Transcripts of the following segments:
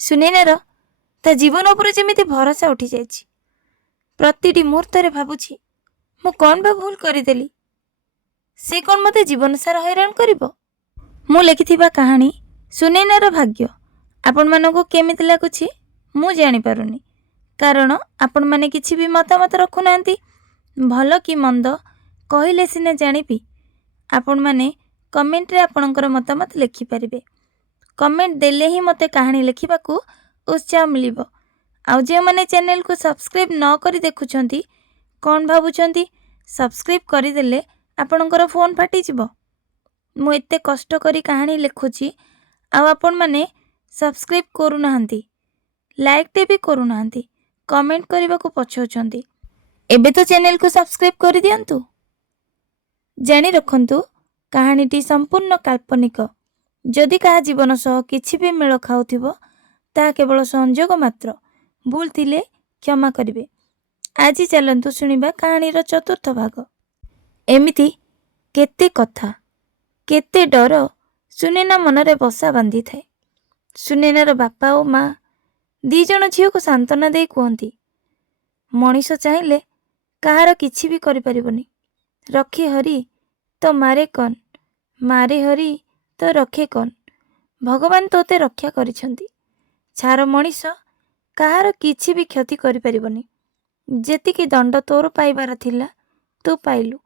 ସୁନୈନାର ତା ଜୀବନ ଉପରେ ଯେମିତି ଭରସା ଉଠି ଯାଇଛି। ପ୍ରତିଟି ମୁହୂର୍ତ୍ତରେ ଭାବୁଛି ମୁଁ କ'ଣ ବା ଭୁଲ କରିଦେଲି, ସେ କ'ଣ ମୋତେ ଜୀବନ ସାରା ହଇରାଣ କରିବ। ମୁଁ ଲେଖିଥିବା କାହାଣୀ ସୁନୈନାର ଭାଗ୍ୟ ଆପଣମାନଙ୍କୁ କେମିତି ଲାଗୁଛି ମୁଁ ଜାଣିପାରୁନି, କାରଣ ଆପଣମାନେ କିଛି ବି ମତାମତ ରଖୁନାହାନ୍ତି। ଭଲ କି ମନ୍ଦ କହିଲେ ସିନା ଜାଣିବି। ଆପଣମାନେ କମେଣ୍ଟରେ ଆପଣଙ୍କର ମତାମତ ଲେଖିପାରିବେ। କମେଣ୍ଟ ଦେଲେ ହିଁ ମୋତେ କାହାଣୀ ଲେଖିବାକୁ ଉତ୍ସାହ ମିଳିବ। ଆଉ ଯେଉଁମାନେ ଚ୍ୟାନେଲକୁ ସବସ୍କ୍ରାଇବ୍ ନ କରି ଦେଖୁଛନ୍ତି କ'ଣ ଭାବୁଛନ୍ତି ସବସ୍କ୍ରାଇବ୍ କରିଦେଲେ ଆପଣଙ୍କର ଫୋନ୍ ଫାଟିଯିବ? ମୁଁ ଏତେ କଷ୍ଟ କରି କାହାଣୀ ଲେଖୁଛି ଆଉ ଆପଣମାନେ ସବସ୍କ୍ରାଇବ୍ କରୁନାହାନ୍ତି, ଲାଇକ୍ଟେ ବି କରୁନାହାନ୍ତି, କମେଣ୍ଟ କରିବାକୁ ପଛଉଛନ୍ତି। ଏବେ ତ ଚ୍ୟାନେଲକୁ ସବସ୍କ୍ରାଇବ୍ କରିଦିଅନ୍ତୁ। ଜାଣି ରଖନ୍ତୁ କାହାଣୀଟି ସମ୍ପୂର୍ଣ୍ଣ କାଳ୍ପନିକ। ଯଦି କାହା ଜୀବନ ସହ କିଛି ବି ମେଳ ଖାଉଥିବ ତାହା କେବଳ ସଂଯୋଗ ମାତ୍ର। ଭୁଲ ଥିଲେ କ୍ଷମା କରିବେ। ଆଜି ଚାଲନ୍ତୁ ଶୁଣିବା କାହାଣୀର ଚତୁର୍ଥ ଭାଗ। ଏମିତି କେତେ କଥା, କେତେ ଡର ସୁନୈନା ମନରେ ବସା ବାନ୍ଧିଥାଏ। ସୁନୈନାର ବାପା ଓ ମା 2 ଜଣ ଝିଅକୁ ସାନ୍ତ୍ୱନା ଦେଇ କୁହନ୍ତି, ମଣିଷ ଚାହିଁଲେ କାହାର କିଛି ବି କରିପାରିବନି। ରଖେ ହରି ତ ମାରେ କନ୍, ମାରେ ହରି ତ ରଖେ କନ୍। ଭଗବାନ ତୋତେ ରକ୍ଷା କରିଛନ୍ତି। ଛାର ମଣିଷ କାହାର କିଛି ବି କ୍ଷତି କରିପାରିବନି। ଯେତିକି ଦଣ୍ଡ ତୋର ପାଇବାର ଥିଲା ତୁ ପାଇଲୁ।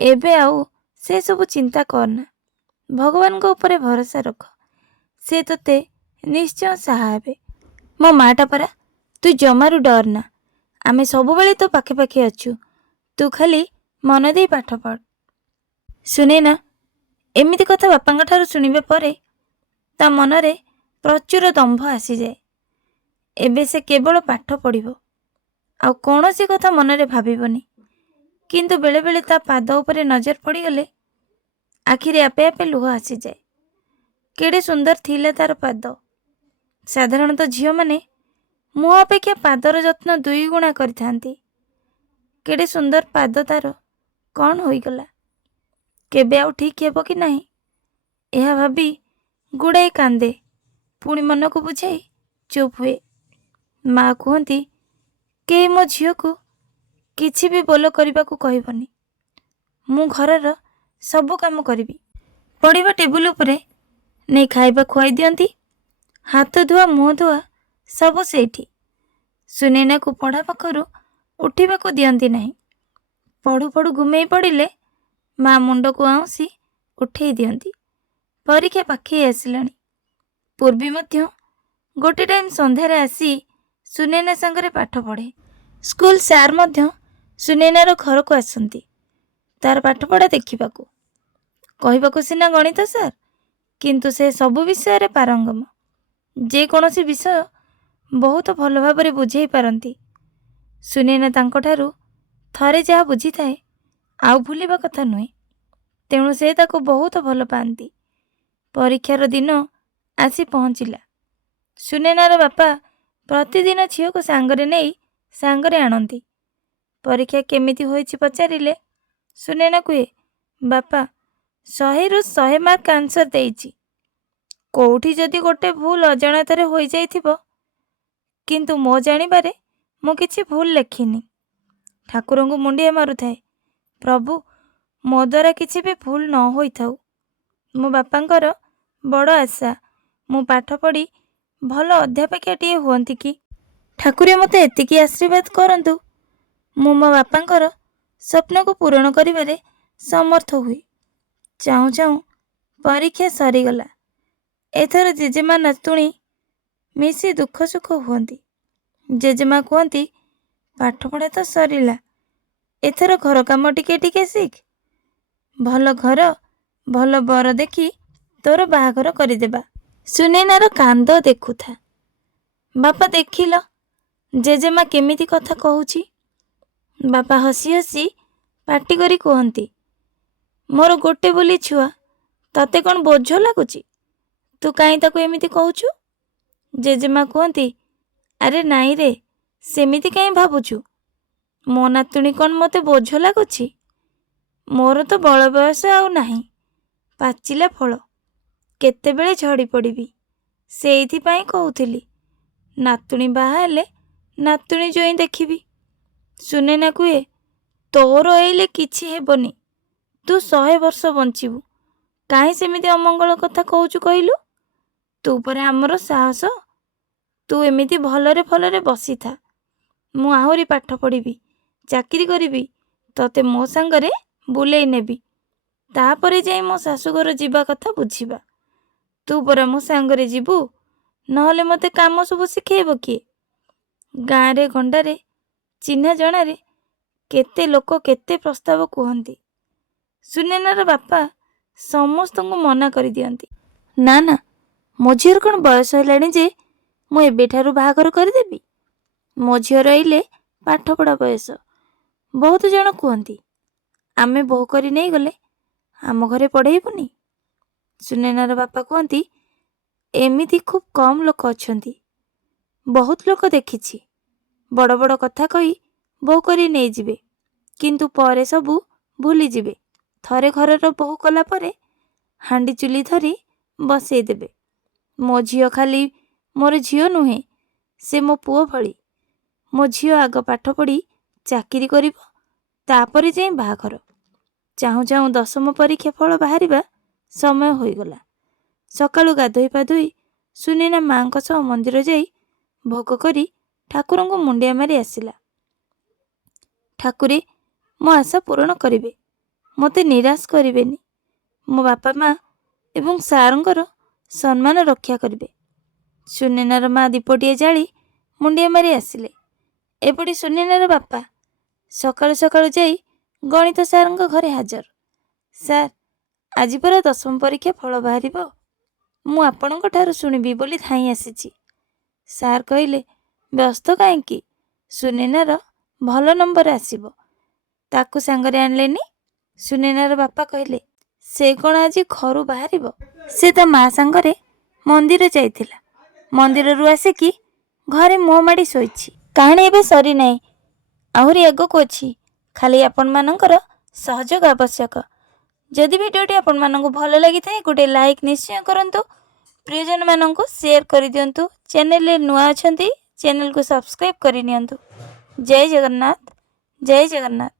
ଏବେ ଆଉ ସେସବୁ ଚିନ୍ତା କରନା। ଭଗବାନଙ୍କ ଉପରେ ଭରସା ରଖ, ସେ ତୋତେ ନିଶ୍ଚୟ ସାହା ହେବେ। ମୋ ମାଟା ପରା, ତୁ ଜମାରୁ ଡରନା। ଆମେ ସବୁବେଳେ ତୋ ପାଖେ ପାଖେ ଅଛୁ। ତୁ ଖାଲି ମନ ଦେଇ ପାଠ ପଢ଼। ସୁନୈନା ଏମିତି କଥା ବାପାଙ୍କ ଠାରୁ ଶୁଣିବା ପରେ ତା ମନରେ ପ୍ରଚୁର ଦମ୍ଭ ଆସିଯାଏ। ଏବେ ସେ କେବଳ ପାଠ ପଢ଼ିବ, ଆଉ କୌଣସି କଥା ମନରେ ଭାବିବନି। କିନ୍ତୁ ବେଳେବେଳେ ତା ପାଦ ଉପରେ ନଜର ପଡ଼ିଗଲେ ଆଖିରେ ଆପେ ଆପେ ଲୁହ ଆସିଯାଏ। କେଡ଼େ ସୁନ୍ଦର ଥିଲା ତାର ପାଦ। ସାଧାରଣତଃ ଝିଅମାନେ ମୁହଁ ଅପେକ୍ଷା ପାଦର ଯତ୍ନ 2 ଗୁଣା କରିଥାନ୍ତି। କେଡ଼େ ସୁନ୍ଦର ପାଦ ତାର, କ'ଣ ହୋଇଗଲା? କେବେ ଆଉ ଠିକ୍ ହେବ କି ନାହିଁ ଏହା ଭାବି ଗୁଡ଼ାଏ କାନ୍ଦେ, ପୁଣି ମନକୁ ବୁଝାଇ ଚୁପ୍ ହୁଏ। ମା କୁହନ୍ତି, କେହି ମୋ ଝିଅକୁ କିଛି ବି ବୋଲ କରିବାକୁ କହିବନି। ମୁଁ ଘରର ସବୁ କାମ କରିବି। ପଢ଼ିବା ଟେବୁଲ ଉପରେ ନେଇ ଖାଇବା ଖୁଆଇ ଦିଅନ୍ତି। ହାତ ଧୁଆ, ମୁହଁ ଧୁଆ ସବୁ ସେଇଠି। ସୁନୈନାକୁ ପଢ଼ା ପାଖରୁ ଉଠିବାକୁ ଦିଅନ୍ତି ନାହିଁ। ପଢ଼ୁ ପଢ଼ୁ ଘୁମେଇ ପଡ଼ିଲେ ମା ମୁଣ୍ଡକୁ ଆଉଁସି ଉଠେଇ ଦିଅନ୍ତି। ପରୀକ୍ଷା ପାଖେଇ ଆସିଲାଣି। ପୂର୍ବୀ ମଧ୍ୟ ଗୋଟେ ଟାଇମ୍ ସନ୍ଧ୍ୟାରେ ଆସି ସୁନୈନା ସାଙ୍ଗରେ ପାଠ ପଢ଼େ। ସ୍କୁଲ ସାର୍ ମଧ୍ୟ ସୁନୈନାର ଘରକୁ ଆସନ୍ତି ତାର ପାଠପଢ଼ା ଦେଖିବାକୁ। କହିବାକୁ ସିନା ଗଣିତ ସାର୍, କିନ୍ତୁ ସେ ସବୁ ବିଷୟରେ ପାରଙ୍ଗମ। ଯେକୌଣସି ବିଷୟ ବହୁତ ଭଲ ଭାବରେ ବୁଝେଇ ପାରନ୍ତି। ସୁନୈନା ତାଙ୍କଠାରୁ ଥରେ ଯାହା ବୁଝିଥାଏ ଆଉ ଭୁଲିବା କଥା ନୁହେଁ। ତେଣୁ ସେ ତାକୁ ବହୁତ ଭଲ ପାଆନ୍ତି। ପରୀକ୍ଷାର ଦିନ ଆସି ପହଞ୍ଚିଲା। ସୁନୈନାର ବାପା ପ୍ରତିଦିନ ଝିଅକୁ ସାଙ୍ଗରେ ନେଇ ସାଙ୍ଗରେ ଆଣନ୍ତି। ପରୀକ୍ଷା କେମିତି ହୋଇଛି ପଚାରିଲେ ସୁନୈନା କୁହେ, ବାପା 100ରୁ 100 ମାର୍କ ଆନ୍ସର ଦେଇଛି। କୋଉଠି ଯଦି ଗୋଟେ ଭୁଲ ଅଜାଣତରେ ହୋଇଯାଇଥିବ, କିନ୍ତୁ ମୋ ଜାଣିବାରେ ମୁଁ କିଛି ଭୁଲ ଲେଖିନି। ଠାକୁରଙ୍କୁ ମୁଣ୍ଡିଆ ମାରୁଥାଏ, ପ୍ରଭୁ ମୋ ଦ୍ୱାରା କିଛି ବି ଭୁଲ ନ ହୋଇଥାଉ। ମୋ ବାପାଙ୍କର ବଡ଼ ଆଶା ମୁଁ ପାଠ ପଢ଼ି ଭଲ ଅଧ୍ୟାପିକାଟିଏ ହୁଅନ୍ତି କି। ଠାକୁରେ ମୋତେ ଏତିକି ଆଶୀର୍ବାଦ କରନ୍ତୁ ମୁଁ ମୋ ବାପାଙ୍କର ସ୍ୱପ୍ନକୁ ପୂରଣ କରିବାରେ ସମର୍ଥ ହୁଏ। ଚାହୁଁ ଚାହୁଁ ପରୀକ୍ଷା ସରିଗଲା। ଏଥର ଜେଜେମା ନାତୁଣୀ ମିଶି ଦୁଃଖ ସୁଖ ହୁଅନ୍ତି। ଜେଜେମା କୁହନ୍ତି, ପାଠପଢ଼ା ତ ସରିଲା, ଏଥର ଘର କାମ ଟିକେ ଟିକେ ଶିଖ। ଭଲ ଘର, ଭଲ ବର ଦେଖି ତୋର ବାହାଘର କରିଦେବା। ସୁନୈନାର କାନ୍ଦ ଦେଖୁଥା। ବାପା ଦେଖିଲ ଜେଜେମା କେମିତି କଥା କହୁଛି। ବାପା ହସି ହସି ପାଟି କରି କୁହନ୍ତି, ମୋର ଗୋଟେ ବୋଲି ଛୁଆ, ତତେ କ'ଣ ବୋଝ ଲାଗୁଛି? ତୁ କାହିଁ ତାକୁ ଏମିତି କହୁଛୁ? ଜେଜେମା କୁହନ୍ତି, ଆରେ ନାଇଁ ରେ, ସେମିତି କାହିଁ ଭାବୁଛୁ? ମୋ ନାତୁଣୀ କ'ଣ ମୋତେ ବୋଝ ଲାଗୁଛି? ମୋର ତ ବଳ ବୟସ ଆଉ ନାହିଁ, ପାଚିଲା ଫଳ, କେତେବେଳେ ଝଡ଼ି ପଡ଼ିବି। ସେଇଥିପାଇଁ କହୁଥିଲି ନାତୁଣୀ ବାହା ହେଲେ ନାତୁଣୀ ଜୋଇଁ ଦେଖିବି। ସୁନେନା କୁହେ, ତୋର ଏଇଲେ କିଛି ହେବନି, ତୁ 100 ବର୍ଷ ବଞ୍ଚିବୁ। କାହିଁ ସେମିତି ଅମଙ୍ଗଳ କଥା କହୁଛୁ କହିଲୁ? ତୁ ପରେ ଆମର ସାହସ। ତୁ ଏମିତି ଭଲରେ ଭଲରେ ବସିଥା, ମୁଁ ଆହୁରି ପାଠ ପଢ଼ିବି, ଚାକିରି କରିବି, ତତେ ମୋ ସାଙ୍ଗରେ ବୁଲେଇ ନେବି। ତାପରେ ଯାଇ ମୋ ଶାଶୁଘର ଯିବା କଥା ବୁଝିବା। ତୁ ପରା ମୋ ସାଙ୍ଗରେ ଯିବୁ, ନହେଲେ ମୋତେ କାମ ସବୁ ଶିଖେଇବ କିଏ? ଗାଁରେ ଗଣ୍ଡାରେ ଚିହ୍ନା ଜଣାରେ କେତେ ଲୋକ କେତେ ପ୍ରସ୍ତାବ କୁହନ୍ତି। ସୁନେନାର ବାପା ସମସ୍ତଙ୍କୁ ମନା କରିଦିଅନ୍ତି। ନା ନା, ମୋ ଝିଅର କ'ଣ ବୟସ ହେଲାଣି ଯେ ମୁଁ ଏବେଠାରୁ ବାହାଘର କରିଦେବି? ମୋ ଝିଅର ଏଇଲେ ପାଠପଢ଼ା ବୟସ। ବହୁତ ଜଣ କୁହନ୍ତି, ଆମେ ବୋହୂ କରି ନେଇଗଲେ ଆମ ଘରେ ପଢ଼େଇବୁନି। ସୁନେନାର ବାପା କୁହନ୍ତି, ଏମିତି ଖୁବ୍ କମ୍ ଲୋକ ଅଛନ୍ତି। ବହୁତ ଲୋକ ଦେଖିଛି, ବଡ଼ ବଡ଼ କଥା କହି ବୋହୂ କରି ନେଇଯିବେ, କିନ୍ତୁ ପରେ ସବୁ ଭୁଲିଯିବେ। ଥରେ ଘରର ବୋହୂ କଲା ପରେ ହାଣ୍ଡି ଚୁଲି ଧରି ବସେଇ ଦେବେ। ମୋ ଝିଅ ଖାଲି ମୋର ଝିଅ ନୁହେଁ, ସେ ମୋ ପୁଅ ଭଳି। ମୋ ଝିଅ ଆଗ ପାଠ ପଢ଼ି ଚାକିରି କରିବ, ତାପରେ ଯାଇ ବାହାଘର। ଚାହୁଁ ଚାହୁଁ 10ମ ପରୀକ୍ଷା ଫଳ ବାହାରିବା ସମୟ ହୋଇଗଲା। ସକାଳୁ ଗାଧୋଇ ପାଧୋଇ ସୁନେନା ମାଙ୍କ ସହ ମନ୍ଦିର ଯାଇ ଭୋଗ କରି ଠାକୁରଙ୍କୁ ମୁଣ୍ଡିଆ ମାରି ଆସିଲା। ଠାକୁରେ ମୋ ଆଶା ପୂରଣ କରିବେ, ମୋତେ ନିରାଶ କରିବେନି। ମୋ ବାପା ମା ଏବଂ ସାର୍ଙ୍କର ସମ୍ମାନ ରକ୍ଷା କରିବେ। ସୁନେନାର ମା ଦୀପଟିଏ ଜାଳି ମୁଣ୍ଡିଆ ମାରି ଆସିଲେ। ଏପଟେ ସୁନେନାର ବାପା ସକାଳୁ ସକାଳୁ ଯାଇ ଗଣିତ ସାର୍ଙ୍କ ଘରେ ହାଜର। ସାର୍, ଆଜି ପରା 10ମ ପରୀକ୍ଷା ଫଳ ବାହାରିବ, ମୁଁ ଆପଣଙ୍କ ଠାରୁ ଶୁଣିବି ବୋଲି ଧାଇଁ ଆସିଛି। ସାର୍ କହିଲେ, ବ୍ୟସ୍ତ କାହିଁକି? ସୁନେନାର ଭଲ ନମ୍ବର ଆସିବ, ତାକୁ ସାଙ୍ଗରେ ଆଣିଲେନି? ସୁନେନାର ବାପା କହିଲେ, ସେ କ'ଣ ଆଜି ଘରୁ ବାହାରିବ? ସେ ତା ମା ସାଙ୍ଗରେ ମନ୍ଦିର ଯାଇଥିଲା। ମନ୍ଦିରରୁ ଆସିକି ଘରେ ମୁହଁ ମାଡ଼ି ଶୋଇଛି। କାହାଣୀ ଏବେ ସରିନାହିଁ, ଆହୁରି ଆଗକୁ ଅଛି। ଖାଲି ଆପଣମାନଙ୍କର ସହଯୋଗ ଆବଶ୍ୟକ। ଯଦି ଭିଡ଼ିଓଟି ଆପଣମାନଙ୍କୁ ଭଲ ଲାଗିଥାଏ ଗୋଟେ ଲାଇକ୍ ନିଶ୍ଚୟ କରନ୍ତୁ। ପ୍ରିୟଜନମାନଙ୍କୁ ସେୟାର କରିଦିଅନ୍ତୁ। ଚ୍ୟାନେଲରେ ନୂଆ ଅଛନ୍ତି, ଚ୍ୟାନେଲକୁ ସବସ୍କ୍ରାଇବ୍ କରିନିଅନ୍ତୁ। ଜୟ ଜଗନ୍ନାଥ, ଜୟ ଜଗନ୍ନାଥ।